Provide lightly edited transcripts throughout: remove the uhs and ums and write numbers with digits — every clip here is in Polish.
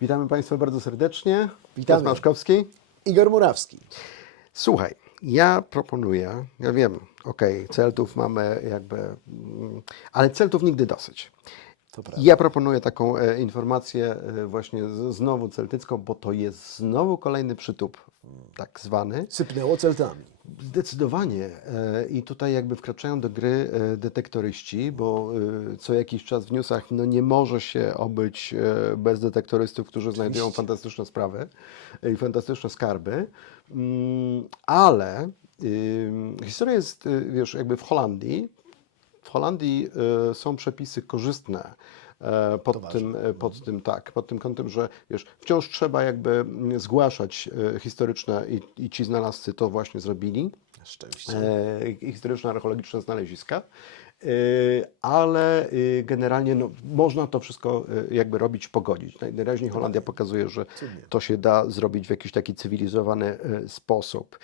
Witamy Państwa bardzo serdecznie. Witamy. Piotr Maszkowski. Igor Murawski. Słuchaj, ja proponuję, ja wiem, celtów mamy jakby, ale celtów nigdy dosyć. To prawda. Ja proponuję taką informację właśnie znowu celtycką, bo to jest znowu kolejny przytup, tak zwany. Sypnęło celtami. Zdecydowanie. I tutaj jakby wkraczają do gry detektoryści, bo co jakiś czas w newsach nie może się obyć bez detektorystów, którzy znajdują fantastyczne sprawy i fantastyczne skarby. Ale historia jest, wiesz, jakby w Holandii. W Holandii są przepisy korzystne pod tym kątem, że wiesz, wciąż trzeba jakby zgłaszać historyczne i ci znalazcy to właśnie zrobili. Szczęście. Historyczne, archeologiczne znaleziska, ale generalnie można to wszystko jakby robić, pogodzić. Najwyraźniej Holandia pokazuje, że to się da zrobić w jakiś taki cywilizowany sposób.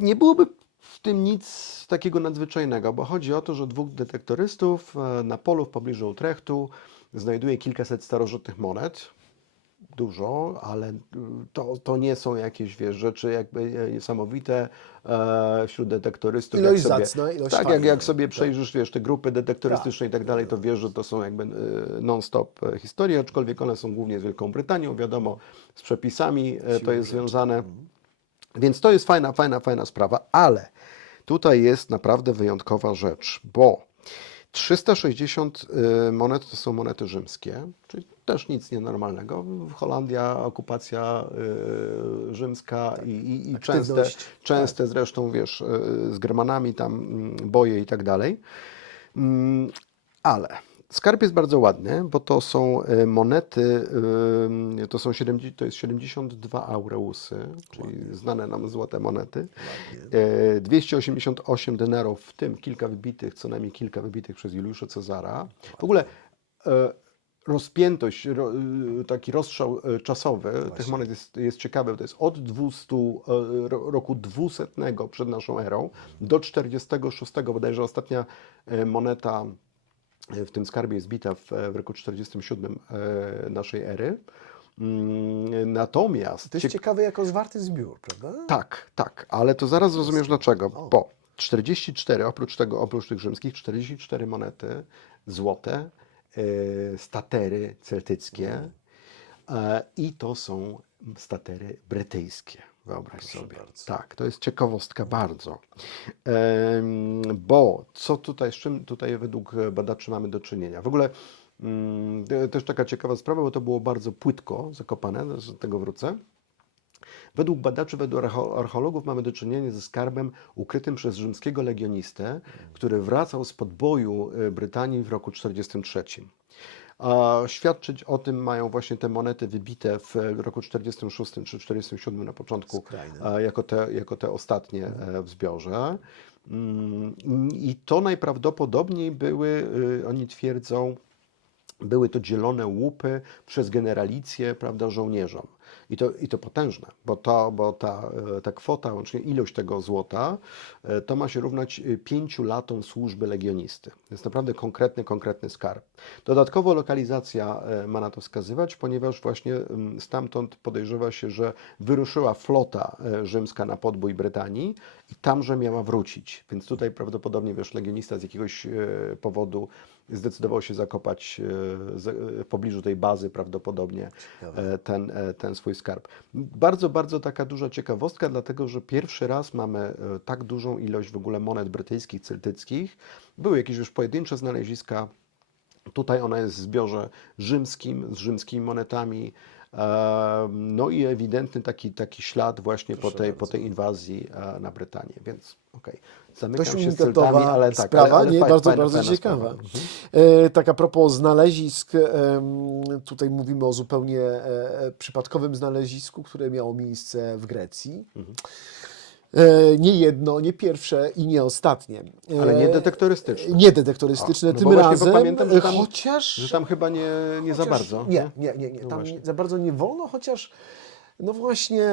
Nie byłoby w tym nic takiego nadzwyczajnego, bo chodzi o to, że dwóch detektorystów na polu w pobliżu Utrechtu znajduje kilkaset starożytnych monet. Dużo, ale to nie są jakieś, wiesz, rzeczy jakby niesamowite wśród detektorystów. Ilość zacna, ilość tak, fajna. jak sobie przejrzysz, wiesz, te grupy detektorystyczne i tak dalej, to wiesz, że to są jakby non-stop historie, aczkolwiek one są głównie z Wielką Brytanią, wiadomo, z przepisami to jest związane. Więc to jest fajna sprawa, ale tutaj jest naprawdę wyjątkowa rzecz, bo 360 monet to są monety rzymskie, czyli też nic nienormalnego. Holandia, okupacja rzymska i częste zresztą, wiesz, z Germanami tam boje i tak dalej. Ale skarb jest bardzo ładny, bo to są monety, to jest 72 aureusy, czyli znane nam złote monety, 288 denarów, w tym co najmniej kilka wybitych przez Juliusza Cezara. W ogóle rozpiętość, taki rozstrzał czasowy tych monet jest ciekawy, to jest od 200, roku 200 przed naszą erą do 46, bodajże ostatnia moneta w tym skarbie jest bita w roku 47 naszej ery. Natomiast... To jest ciekawe jako zwarty zbiór, prawda? Tak, ale to zaraz zrozumiesz dlaczego. Bo 44, oprócz tych rzymskich, 44 monety złote, statery celtyckie i to są statery brytyjskie. Wyobraź sobie. Bardzo. Tak, to jest ciekawostka bardzo. Bo z czym tutaj według badaczy mamy do czynienia? W ogóle też taka ciekawa sprawa, bo to było bardzo płytko zakopane, do tego wrócę. Według badaczy, według archeologów mamy do czynienia ze skarbem ukrytym przez rzymskiego legionistę, który wracał z podboju Brytanii w roku 43. A świadczyć o tym mają właśnie te monety wybite w roku 46 czy 47 na początku, jako te ostatnie w zbiorze. I to najprawdopodobniej oni twierdzą, były to dzielone łupy przez generalicję, prawda, żołnierzom. I to potężne, bo ta kwota, łącznie ilość tego złota, to ma się równać 5 latom służby legionisty. To jest naprawdę konkretny skarb. Dodatkowo lokalizacja ma na to wskazywać, ponieważ właśnie stamtąd podejrzewa się, że wyruszyła flota rzymska na podbój Brytanii i tamże miała wrócić. Więc tutaj prawdopodobnie, wiesz, legionista z jakiegoś powodu zdecydował się zakopać w pobliżu tej bazy prawdopodobnie ten swój skarb. Bardzo taka duża ciekawostka, dlatego że pierwszy raz mamy tak dużą ilość w ogóle monet brytyjskich, celtyckich. Były jakieś już pojedyncze znaleziska. Tutaj ona jest w zbiorze rzymskim, z rzymskimi monetami. No i ewidentny taki ślad właśnie po tej inwazji na Brytanię, więc zamykam się z celtami, ale tak, sprawa, ale bardzo ciekawa. Tak a propos znalezisk, tutaj mówimy o zupełnie przypadkowym znalezisku, które miało miejsce w Grecji. Nie jedno, nie pierwsze i nie ostatnie. Ale nie detektorystyczne. Nie detektorystyczne, tym właśnie, razem, pamiętam, że tam chyba nie za bardzo. Nie. Tam za bardzo nie wolno, chociaż no właśnie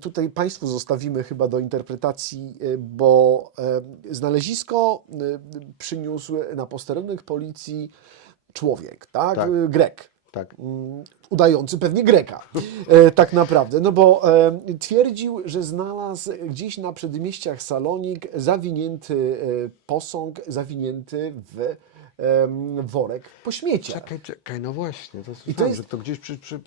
tutaj Państwu zostawimy chyba do interpretacji, bo znalezisko przyniósł na posterunek policji człowiek, tak? Grek. Tak. Udający pewnie Greka, tak naprawdę, no bo twierdził, że znalazł gdzieś na przedmieściach Salonik zawinięty posąg, zawinięty w worek po śmieciach. Czekaj, no właśnie, to I słyszałem, to jest że to gdzieś przy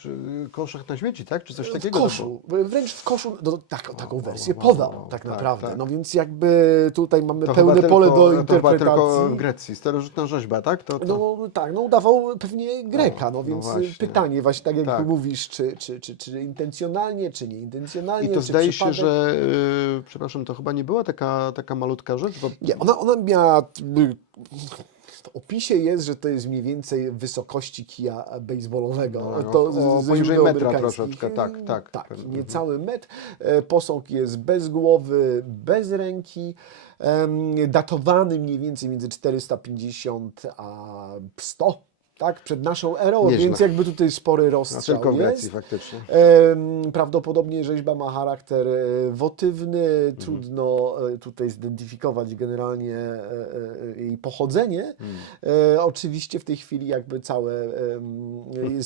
koszach na śmieci, tak? Czy coś w takiego to koszu, wręcz w koszu, no, taką wersję wow, podał wow, tak tak, naprawdę. tak. No więc jakby tutaj mamy To pełne chyba pole do To chyba interpretacji. tylko w Grecji, starożytna rzeźba, tak? No tak, no udawał pewnie Greka, no no więc właśnie. pytanie właśnie tak jak Tak. mówisz, czy intencjonalnie, czy I nieintencjonalnie, to czy zdaje się, przypadek. że, przepraszam, to chyba nie była taka malutka rzecz, bo Nie, ona miała. W opisie jest, że to jest mniej więcej wysokości kija baseballowego. No, To poniżej źródeł metra amerykańskich. troszeczkę, tak. Tak, Pewnie. niecały metr. Posąg jest bez głowy, bez ręki, datowany mniej więcej między 450 a 100. Tak, przed naszą erą, Nieźle. więc jakby tutaj spory No, rozstrzał tylko w Grecji jest. faktycznie. Prawdopodobnie rzeźba ma charakter wotywny, trudno tutaj zidentyfikować generalnie jej pochodzenie. Oczywiście w tej chwili jakby całe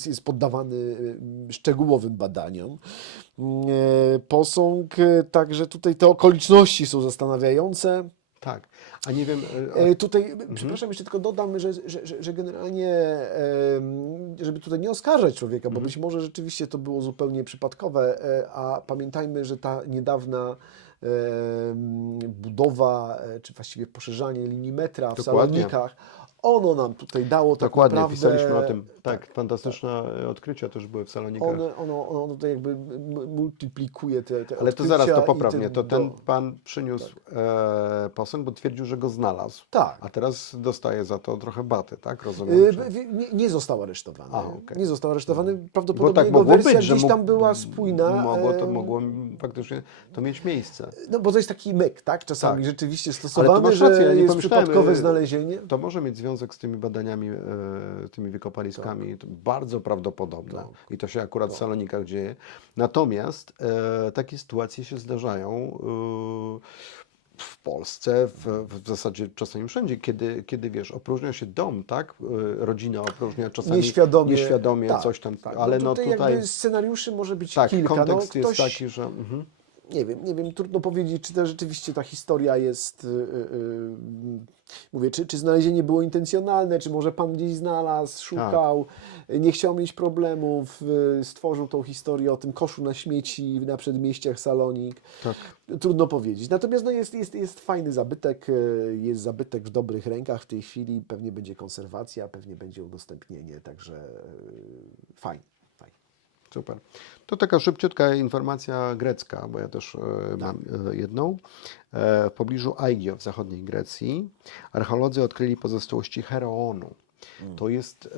jest poddawany szczegółowym badaniom. Posąg, także tutaj te okoliczności są zastanawiające. Tak, a nie wiem, Tutaj, przepraszam, jeszcze tylko dodam, że generalnie, żeby tutaj nie oskarżać człowieka, bo być może rzeczywiście to było zupełnie przypadkowe, a pamiętajmy, że ta niedawna budowa, czy właściwie poszerzanie linii metra w Dokładnie. Salonikach, ono nam tutaj dało tak dokładnie, naprawdę... pisaliśmy o tym. Tak, fantastyczne odkrycia też były w Salonikach. Ono tutaj jakby multiplikuje te Ale to zaraz odkrycia to i poprawnie. To ten do- pan przyniósł posąg, bo twierdził, że go znalazł. Tak. A teraz dostaje za to trochę baty, tak? Rozumiem. Że... Nie został aresztowany. A, okej. Nie został aresztowany. Bo Prawdopodobnie tak jego mogło wersja być, że gdzieś tam była spójna. mogło faktycznie to mieć miejsce. No bo to jest taki myk, tak? Czasami Tak. rzeczywiście Ale tu stosowany, masz rację, ja że nie jest pomyślałem, przypadkowe znalezienie. To może mieć związek z tymi badaniami, tymi wykopaliskami. To bardzo prawdopodobne. Tak. I to się akurat w Salonikach dzieje. Natomiast takie sytuacje się zdarzają w Polsce, w zasadzie czasami wszędzie, kiedy wiesz, opróżnia się dom, tak? Rodzina opróżnia czasami nieświadomie tak, coś tam, tak. ale no no tutaj tutaj jakby scenariuszy może być tak, kilka. kontekst no, jest ktoś, taki, że nie wiem, trudno powiedzieć, czy to rzeczywiście ta historia jest, mówię, czy znalezienie było intencjonalne, czy może pan gdzieś znalazł, szukał, nie chciał mieć problemów, stworzył tą historię o tym koszu na śmieci na przedmieściach Salonik. tak. Trudno powiedzieć. Natomiast no jest fajny zabytek, jest zabytek w dobrych rękach w tej chwili, pewnie będzie konserwacja, pewnie będzie udostępnienie, także fajnie. Super. To taka szybciutka informacja grecka, bo ja też mam jedną. W pobliżu Aigio w zachodniej Grecji archeolodzy odkryli pozostałości Heroonu. To jest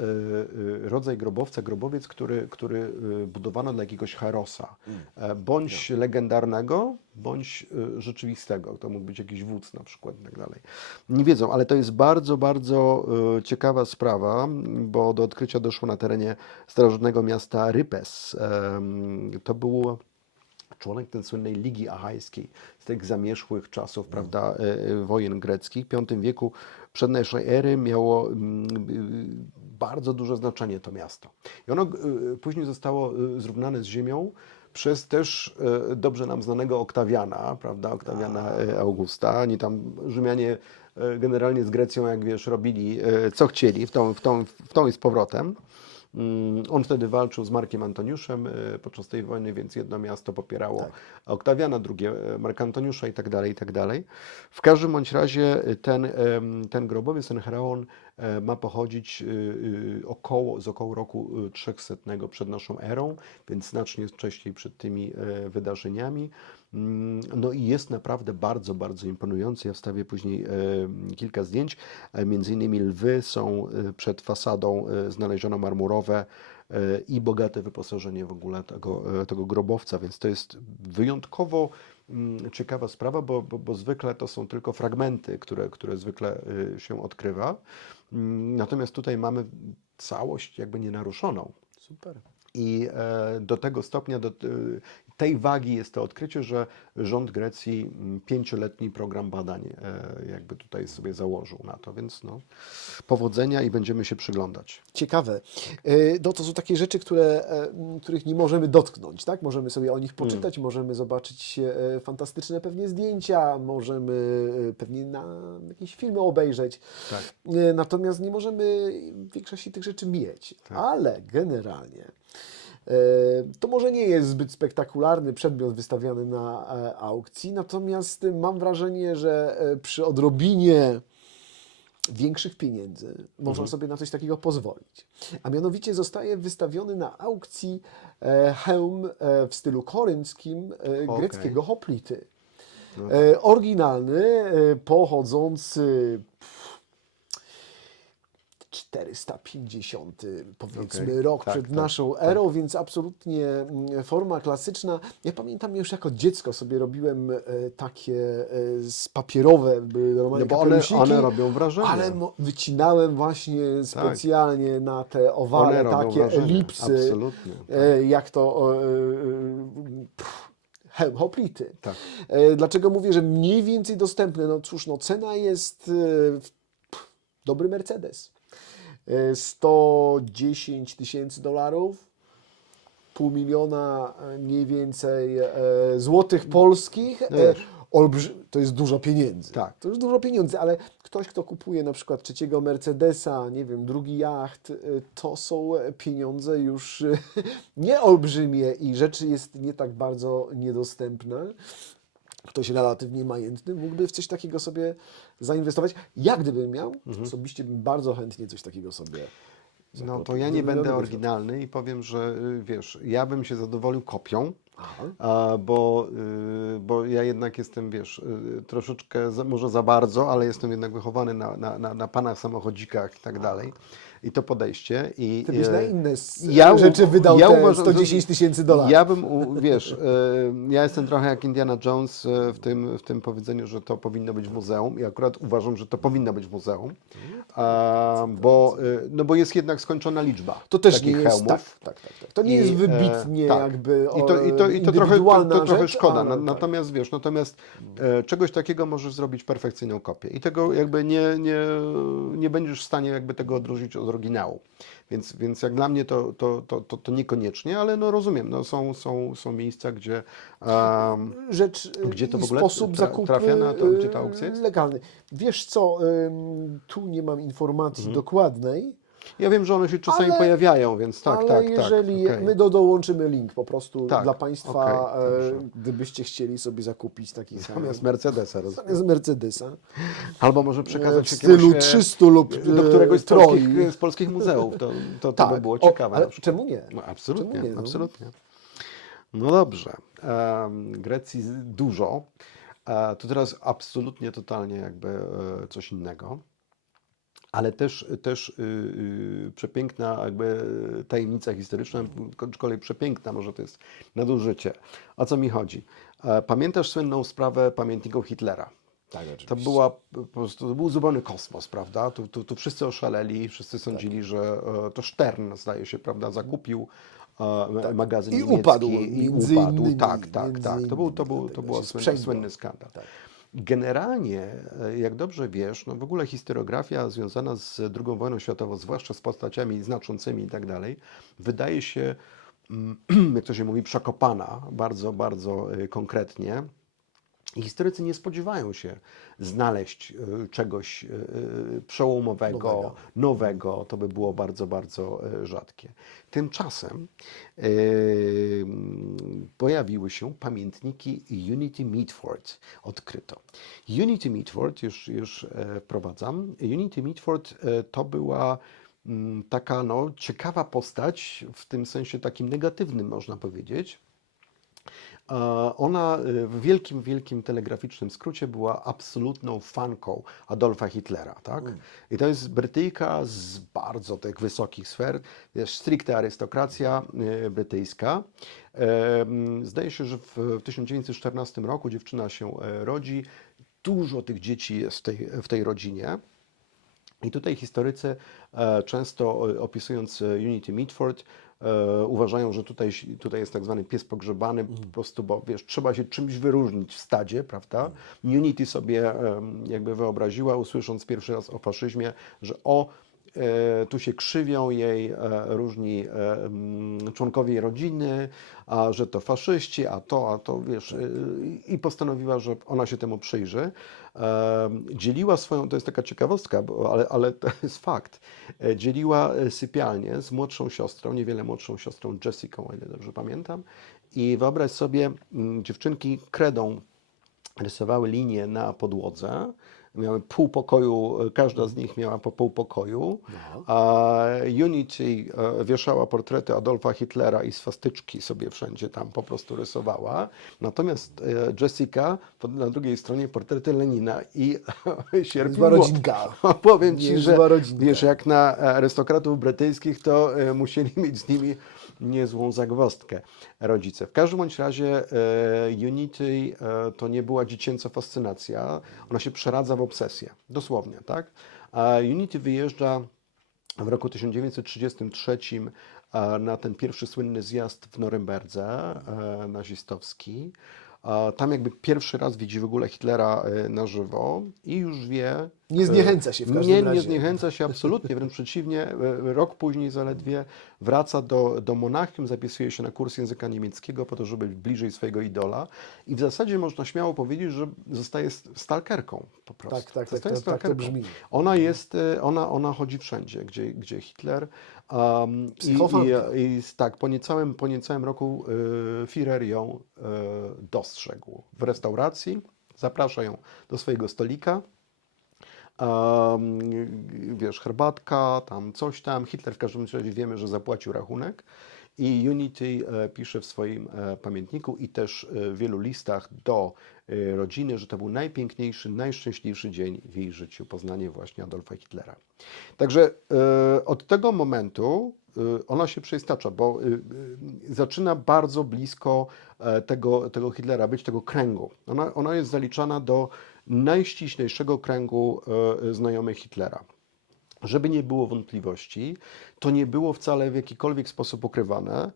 rodzaj grobowca, grobowiec, który budowano dla jakiegoś Herosa, bądź legendarnego, bądź rzeczywistego. To mógł być jakiś wódz na przykład i tak dalej. Nie wiedzą, ale to jest bardzo, bardzo ciekawa sprawa, bo do odkrycia doszło na terenie starożytnego miasta Rypes. To było członek ten słynnej Ligi Achajskiej, z tych zamierzchłych czasów, prawda, wojen greckich. W V wieku przed naszej ery miało bardzo duże znaczenie to miasto. I ono później zostało zrównane z ziemią przez też dobrze nam znanego Oktawiana, prawda, Oktawiana Augusta. Oni tam, Rzymianie generalnie z Grecją, jak wiesz, robili co chcieli, w tą i z powrotem. On wtedy walczył z Markiem Antoniuszem podczas tej wojny, więc jedno miasto popierało Oktawiana, drugie Marka Antoniusza i tak dalej, i tak dalej. W każdym bądź razie ten grobowiec, ten Heroon ma pochodzić z około roku 300 przed naszą erą, więc znacznie wcześniej przed tymi wydarzeniami. No i jest naprawdę bardzo, bardzo imponujący. Ja wstawię później kilka zdjęć. Między innymi lwy są przed fasadą znaleziono marmurowe i bogate wyposażenie w ogóle tego grobowca, więc to jest wyjątkowo ciekawa sprawa, bo zwykle to są tylko fragmenty, które zwykle się odkrywa. Natomiast tutaj mamy całość jakby nienaruszoną. Super. I do tego stopnia tej wagi jest to odkrycie, że rząd Grecji 5-letni program badań jakby tutaj sobie założył na to, więc no, powodzenia i będziemy się przyglądać. Ciekawe. No to są takie rzeczy, których nie możemy dotknąć, tak? Możemy sobie o nich poczytać, możemy zobaczyć fantastyczne pewnie zdjęcia, możemy pewnie jakieś filmy obejrzeć. Tak. Natomiast nie możemy większości tych rzeczy mieć. Tak. Ale generalnie to może nie jest zbyt spektakularny przedmiot wystawiany na aukcji, natomiast mam wrażenie, że przy odrobinie większych pieniędzy można sobie na coś takiego pozwolić. A mianowicie zostaje wystawiony na aukcji hełm w stylu korynckim greckiego hoplity. No. Oryginalny, pochodzący 450 powiedzmy Okej. rok Tak, przed tak, naszą erą, więc absolutnie forma klasyczna. Ja pamiętam już jako dziecko sobie robiłem takie papierowe, były No normalnie bo kapelusiki, one robią wrażenie. ale wycinałem właśnie specjalnie na te owale One robią takie wrażenie. elipsy, Absolutnie. jak to hoplity. Tak. Dlaczego mówię, że mniej więcej dostępne? No cóż, no cena jest dobry Mercedes. 110 tysięcy dolarów, $500 000 mniej więcej złotych polskich. No wiesz. To jest dużo pieniędzy. Tak. To jest dużo pieniędzy, ale ktoś, kto kupuje na przykład trzeciego Mercedesa, nie wiem, drugi jacht, to są pieniądze już nie olbrzymie i rzeczy jest nie tak bardzo niedostępne. Ktoś relatywnie majętny mógłby w coś takiego sobie zainwestować. Ja gdybym miał, osobiście bym bardzo chętnie coś takiego sobie No zakupił. to ja nie Gdybym miał będę dużo. oryginalny i powiem, że wiesz, ja bym się zadowolił kopią, Aha. bo ja jednak jestem, wiesz, troszeczkę, może za bardzo, ale jestem jednak wychowany na panach samochodzikach i tak dalej. I to podejście. Ty byś na inne Ja rzeczy wydał ja te uważam, 110 tysięcy dolarów. Ja bym, wiesz, ja jestem trochę jak Indiana Jones w tym powiedzeniu, że to powinno być w muzeum i akurat uważam, że to powinno być w muzeum, bo jest jednak skończona liczba To też takich nie jest hełmów. tak. To nie jest wybitnie tak. jakby I to indywidualna trochę rzecz, szkoda. ale tak. Natomiast wiesz, czegoś takiego możesz zrobić perfekcyjną kopię. I tego jakby nie będziesz w stanie jakby tego odróżnić od oryginału. Więc jak dla mnie to niekoniecznie, ale no rozumiem, no są miejsca, gdzie Rzecz Gdzie to i w ogóle sposób zakupu trafia na to, gdzie ta aukcja jest? legalny. Wiesz co, tu nie mam informacji dokładnej, ja wiem, że one się czasami Ale- pojawiają, więc tak, ale tak, jeżeli tak. okej. my dołączymy link po prostu Tak, dla Państwa, okej, dobrze. gdybyście chcieli sobie zakupić taki Zamiast Mercedesa, rozumiem. z Mercedesa. Albo może W przekazać stylu jakiegoś, 300 lub do któregoś troi. z polskich muzeów. To Tak, by było ciekawe. ale na przykład. czemu nie? No, absolutnie, Czemu nie, no? absolutnie. No dobrze. Grecji dużo. To teraz absolutnie, totalnie jakby coś innego. Ale też przepiękna jakby tajemnica historyczna, aczkolwiek przepiękna, może to jest nadużycie. O co mi chodzi? Pamiętasz słynną sprawę pamiętników Hitlera? Tak, oczywiście. To była po prostu, to był zupełny kosmos, prawda? Tu wszyscy oszaleli, wszyscy sądzili, że to Stern, zdaje się, prawda, zakupił magazyn I niemiecki upadł, i między upadł. innymi, Tak. między To innymi, był się sprzęgło. słynny skandal. Tak. Generalnie, jak dobrze wiesz, no w ogóle historiografia związana z II wojną światową, zwłaszcza z postaciami znaczącymi i tak dalej, wydaje się, jak to się mówi, przekopana bardzo, bardzo konkretnie. I historycy nie spodziewają się znaleźć czegoś przełomowego, nowego. To by było bardzo, bardzo rzadkie. Tymczasem pojawiły się pamiętniki Unity Mitford. Odkryto. Unity Mitford, już wprowadzam. Unity Mitford to była taka ciekawa postać, w tym sensie takim negatywnym, można powiedzieć. Ona w wielkim, wielkim telegraficznym skrócie była absolutną fanką Adolfa Hitlera, tak? I to jest Brytyjka z bardzo tych wysokich sfer, jest stricte arystokracja brytyjska. Zdaje się, że w 1914 roku dziewczyna się rodzi, dużo tych dzieci jest w tej rodzinie. I tutaj historycy często opisując Unity Mitford uważają, że tutaj jest tak zwany pies pogrzebany, po prostu, bo wiesz, trzeba się czymś wyróżnić w stadzie, prawda? Unity sobie jakby wyobraziła, usłysząc pierwszy raz o faszyzmie, że tu się krzywią jej różni członkowie jej rodziny, a że to faszyści, a to, wiesz, i postanowiła, że ona się temu przyjrzy. Dzieliła swoją, to jest taka ciekawostka, ale to jest fakt, dzieliła sypialnię z młodszą siostrą, niewiele młodszą siostrą Jessica, o ile dobrze pamiętam. I wyobraź sobie, dziewczynki kredą rysowały linie na podłodze, miały pół pokoju, każda z nich miała po pół pokoju, a Unity wieszała portrety Adolfa Hitlera i swastyczki sobie wszędzie tam po prostu rysowała, natomiast Jessica na drugiej stronie portrety Lenina i sierp i Niezła młot. rodzinka. Powiem Ci, że Niezła rodzinka. wiesz, jak na arystokratów brytyjskich, to musieli mieć z nimi niezłą zagwozdkę rodzice. W każdym bądź razie Unity to nie była dziecięca fascynacja, ona się przeradza w obsesję, dosłownie, tak? A Unity wyjeżdża w roku 1933 na ten pierwszy słynny zjazd w Norymberdze nazistowski. Tam jakby pierwszy raz widzi w ogóle Hitlera na żywo i już wie... Nie zniechęca się w każdym razie. Nie zniechęca się absolutnie, wręcz przeciwnie. Rok później zaledwie wraca do Monachium, zapisuje się na kurs języka niemieckiego po to, żeby być bliżej swojego idola i w zasadzie można śmiało powiedzieć, że zostaje stalkerką po prostu. Tak, Zostaje to stalkerką. brzmi. Ona chodzi wszędzie, gdzie Hitler. Psychofanka. Tak, po niecałym roku Führer ją dostrzegł w restauracji, zaprasza ją do swojego stolika. Wiesz, herbatka, tam coś tam. Hitler w każdym razie wiemy, że zapłacił rachunek. I Unity pisze w swoim pamiętniku i też w wielu listach do rodziny, że to był najpiękniejszy, najszczęśliwszy dzień w jej życiu, poznanie właśnie Adolfa Hitlera. Także od tego momentu ona się przeistacza, bo zaczyna bardzo blisko tego Hitlera, być tego kręgu. Ona jest zaliczana do najściślejszego kręgu znajomych Hitlera. Żeby nie było wątpliwości, to nie było wcale w jakikolwiek sposób ukrywane.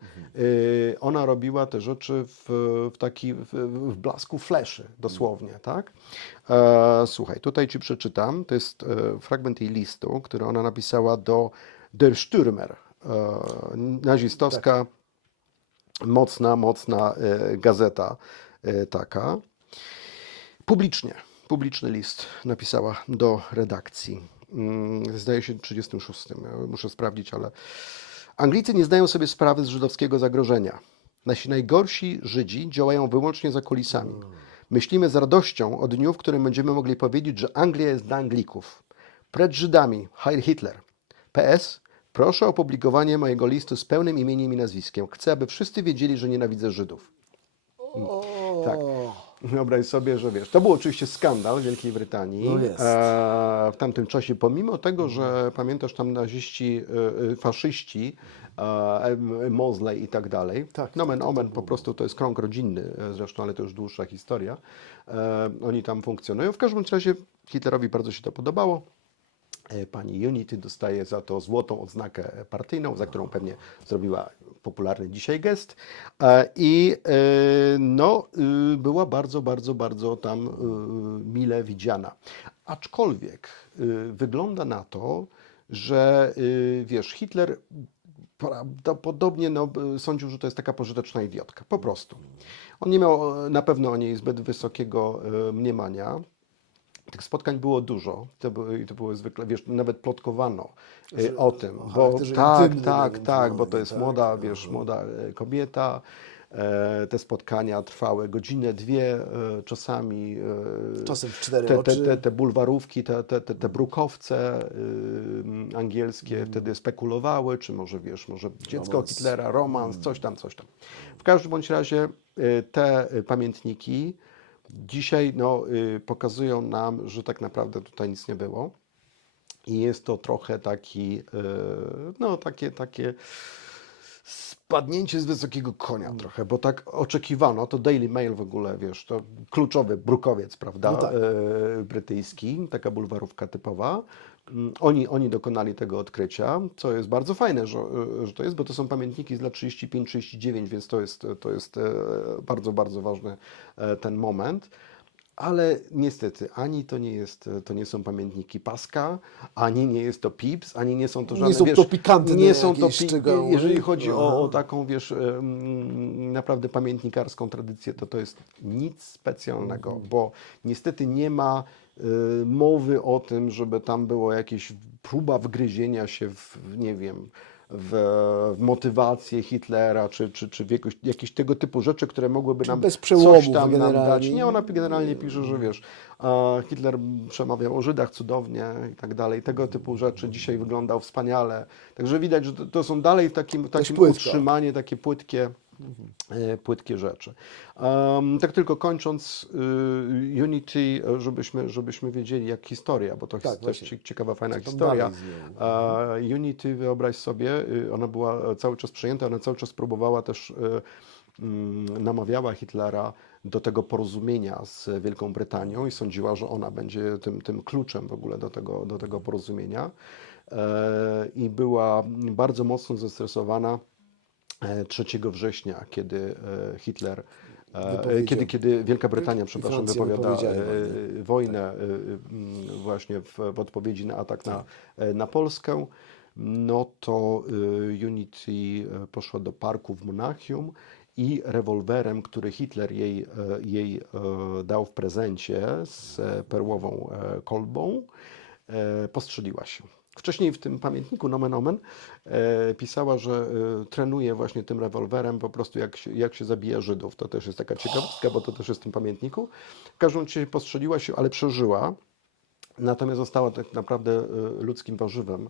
Ona robiła te rzeczy w blasku fleszy, dosłownie, tak? Słuchaj, tutaj Ci przeczytam, to jest fragment jej listu, który ona napisała do Der Stürmer, nazistowska, mocna gazeta taka. Publiczny list napisała do redakcji. Zdaje się 36. Muszę sprawdzić, ale Anglicy nie zdają sobie sprawy z żydowskiego zagrożenia. Nasi najgorsi Żydzi działają wyłącznie za kulisami. Myślimy z radością o dniu, w którym będziemy mogli powiedzieć, że Anglia jest dla Anglików. Precz Żydami, Heil Hitler. PS. Proszę o opublikowanie mojego listu z pełnym imieniem i nazwiskiem. Chcę, aby wszyscy wiedzieli, że nienawidzę Żydów. Tak. Wyobraź sobie, że wiesz, to był oczywiście skandal w Wielkiej Brytanii No jest. w tamtym czasie, pomimo tego, że pamiętasz tam naziści, faszyści, Mosley i tak dalej. Tak, Nomen tak, omen, po prostu to jest krąg rodzinny zresztą, ale to już dłuższa historia. Oni tam funkcjonują. W każdym razie Hitlerowi bardzo się to podobało. Pani Unity dostaje za to złotą odznakę partyjną, za którą pewnie zrobiła popularny dzisiaj gest. I była bardzo tam mile widziana. Aczkolwiek wygląda na to, że wiesz, Hitler prawdopodobnie sądził, że to jest taka pożyteczna idiotka. Po prostu. On nie miał na pewno o niej zbyt wysokiego mniemania. Tych spotkań było dużo, to były zwykle, wiesz, nawet plotkowano o tym, bo tak, bo to jest młoda, wiesz, młoda kobieta, te spotkania trwały godzinę, dwie, czasami Czasem w 4 oczy. te bulwarówki, te brukowce angielskie wtedy spekulowały, czy może, wiesz, może dziecko Romans. Hitlera, romans, coś tam. W każdym bądź razie te pamiętniki dzisiaj pokazują nam, że tak naprawdę tutaj nic nie było. I jest to trochę taki, takie spadnięcie z wysokiego konia trochę, bo tak oczekiwano, to Daily Mail w ogóle, wiesz, to kluczowy brukowiec, prawda, No tak. brytyjski, taka bulwarówka typowa, Oni dokonali tego odkrycia, co jest bardzo fajne, że to jest, bo to są pamiętniki z lat 35-39, więc to jest bardzo, bardzo ważny ten moment. Ale niestety, ani to nie są pamiętniki Paska, ani nie jest to Pips, ani nie są to żadne, Nie są to pikantne nie są to, jakieś szczegóły. jeżeli chodzi o Aha. taką, naprawdę pamiętnikarską tradycję, to jest nic specjalnego, bo niestety nie ma mowy o tym, żeby tam było jakieś próba wgryzienia się nie wiem, w motywację Hitlera, czy w jakieś tego typu rzeczy, które mogłyby nam bez coś przełomów tam nam dać. generalnie. Nie, ona generalnie pisze, że wiesz, Hitler przemawiał o Żydach cudownie i tak dalej. Tego typu rzeczy. Dzisiaj wyglądał wspaniale. Także widać, że to są dalej w takim płytko. utrzymanie, takie płytkie rzeczy. Tak tylko kończąc, Unity, żebyśmy wiedzieli jak historia, bo to Tak, jest właśnie. też ciekawa, fajna Co tam historia. dalej z nią? Unity, wyobraź sobie, ona była cały czas przejęta, ona cały czas próbowała też, namawiała Hitlera do tego porozumienia z Wielką Brytanią i sądziła, że ona będzie tym kluczem w ogóle do tego porozumienia. I była bardzo mocno zestresowana 3 września, kiedy Hitler, Wypowiedział. kiedy Wielka Brytania, przepraszam, Francja wypowiada wypowiedziała wojnę właśnie w odpowiedzi na atak na Polskę, no to Unity poszła do parku w Monachium i rewolwerem, który Hitler jej dał w prezencie z perłową kolbą, postrzeliła się. Wcześniej w tym pamiętniku Nomen Omen pisała, że trenuje właśnie tym rewolwerem po prostu jak się zabija Żydów. To też jest taka ciekawostka, bo to też jest w tym pamiętniku. W każdym razie postrzeliła się, ale przeżyła. Natomiast została tak naprawdę ludzkim warzywem,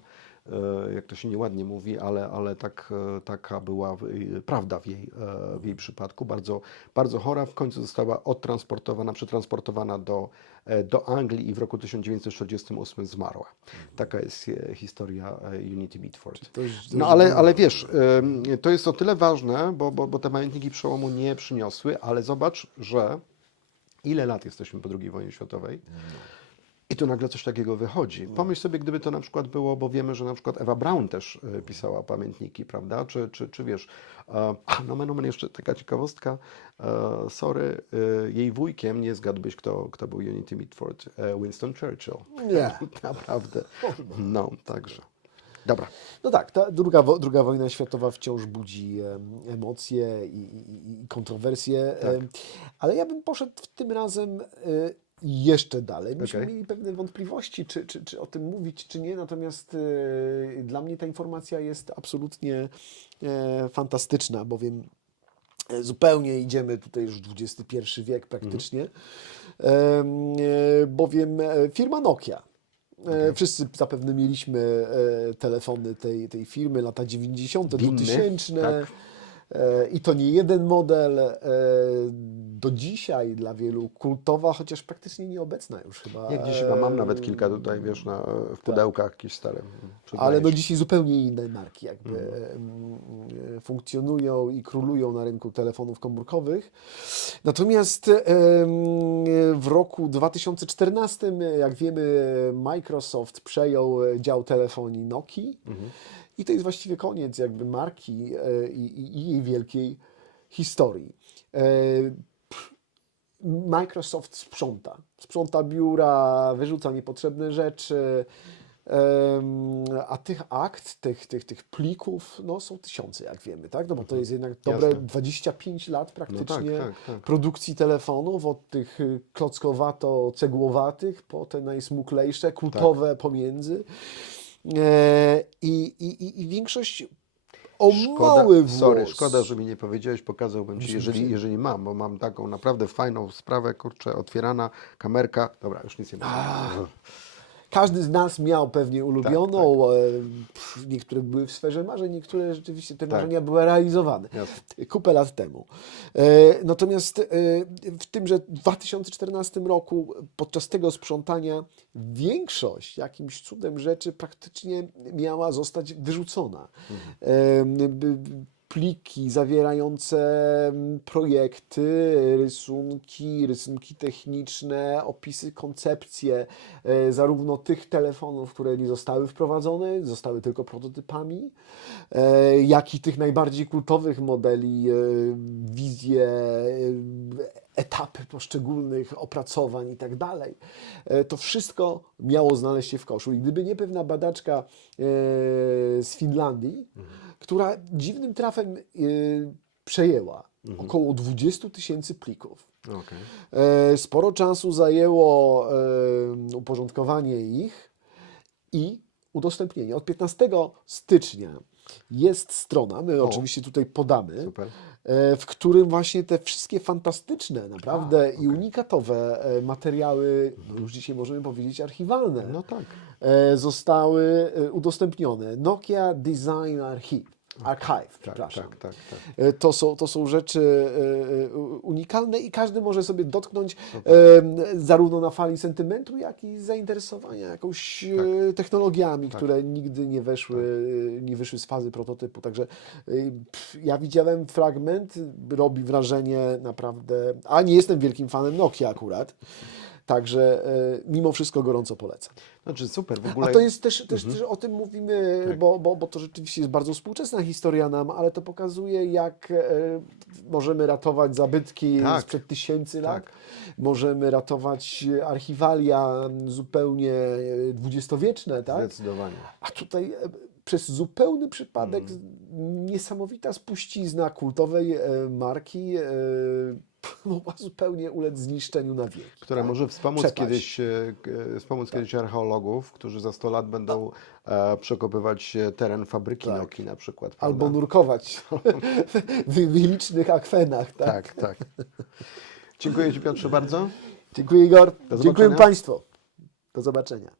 jak to się nieładnie mówi, ale taka była prawda w jej przypadku. Bardzo, bardzo chora. W końcu została przetransportowana do Anglii i w roku 1948 zmarła. Taka jest historia Unity Mitford. No ale wiesz, to jest o tyle ważne, bo te pamiętniki przełomu nie przyniosły, ale zobacz, że ile lat jesteśmy po II wojnie światowej. I tu nagle coś takiego wychodzi. Pomyśl sobie, gdyby to na przykład było, bo wiemy, że na przykład Ewa Braun też pisała pamiętniki, prawda? Czy wiesz, nomen omen, jeszcze taka ciekawostka, sorry, jej wujkiem, nie zgadłbyś, kto był Unity Mitford, Winston Churchill. Nie. Naprawdę. No, także. Dobra. No tak, ta druga wojna światowa wciąż budzi emocje i kontrowersje, ale ja bym poszedł tym razem jeszcze dalej. Myśmy Okej. mieli pewne wątpliwości, czy o tym mówić, czy nie, natomiast dla mnie ta informacja jest absolutnie fantastyczna, bowiem zupełnie idziemy tutaj już w XXI wiek praktycznie, bowiem firma Nokia. Wszyscy zapewne mieliśmy telefony tej firmy, lata 90., Winny, 2000. tak. I to nie jeden model, do dzisiaj dla wielu kultowa, chociaż praktycznie nieobecna już chyba. Ja gdzieś chyba mam nawet kilka tutaj, wiesz, w pudełkach jakichś starym. Przyznaję Ale no się. dzisiaj zupełnie inne marki jakby funkcjonują i królują na rynku telefonów komórkowych. Natomiast w roku 2014, jak wiemy, Microsoft przejął dział telefonii Nokii i to jest właściwie koniec jakby marki i jej wielkiej historii. Microsoft sprząta biura, wyrzuca niepotrzebne rzeczy, a tych akt, tych plików, no, są tysiące, jak wiemy, tak? No bo to jest jednak dobre Jasne. 25 lat praktycznie tak. produkcji telefonów, od tych klockowato-cegłowatych po te najsmuklejsze, kultowe pomiędzy. I większość o mały włos. Sorry, szkoda, że mi nie powiedziałeś, pokazałbym Ci, Byśmy musieli. jeżeli mam, bo mam taką naprawdę fajną sprawę, kurczę, otwierana kamerka. Dobra, już nic nie mówię. Każdy z nas miał pewnie ulubioną, niektóre były w sferze marzeń, niektóre rzeczywiście te marzenia były realizowane Jasne. kupę lat temu. Natomiast w tymże 2014 roku, podczas tego sprzątania, większość jakimś cudem rzeczy praktycznie miała zostać wyrzucona. pliki zawierające projekty, rysunki techniczne, opisy, koncepcje zarówno tych telefonów, które nie zostały wprowadzone, zostały tylko prototypami, jak i tych najbardziej kultowych modeli, wizje, etapy poszczególnych opracowań i tak dalej. To wszystko miało znaleźć się w koszu. I gdyby nie pewna badaczka z Finlandii, która dziwnym trafem przejęła około 20 000 plików. Okej. Sporo czasu zajęło uporządkowanie ich i udostępnienie. Od 15 stycznia jest strona, my oczywiście tutaj podamy, Super. w którym właśnie te wszystkie fantastyczne, naprawdę i unikatowe materiały, no już dzisiaj możemy powiedzieć archiwalne, No tak. zostały udostępnione. Nokia Design Archive, przepraszam. Tak. To są rzeczy unikalne i każdy może sobie dotknąć zarówno na fali sentymentu, jak i zainteresowania jakąś technologiami, które nigdy nie wyszły z fazy prototypu. Także ja widziałem fragment, robi wrażenie naprawdę, a nie jestem wielkim fanem Nokia akurat. Także mimo wszystko gorąco polecam. Znaczy super, w ogóle... A to jest też o tym mówimy, bo to rzeczywiście jest bardzo współczesna historia nam, ale to pokazuje, jak możemy ratować zabytki sprzed tysięcy lat. Możemy ratować archiwalia zupełnie dwudziestowieczne, tak? Zdecydowanie. A tutaj przez zupełny przypadek niesamowita spuścizna kultowej marki mogła zupełnie ulec zniszczeniu na wieki. Która tak? może wspomóc kiedyś archeologów, którzy za 100 lat będą przekopywać teren fabryki Nokii na przykład. Prawda? Albo nurkować w licznych akwenach. Tak. Dziękuję Ci, Piotrze, bardzo. Dziękuję, Igor. Do Dziękuję zobaczenia. Państwu. Do zobaczenia.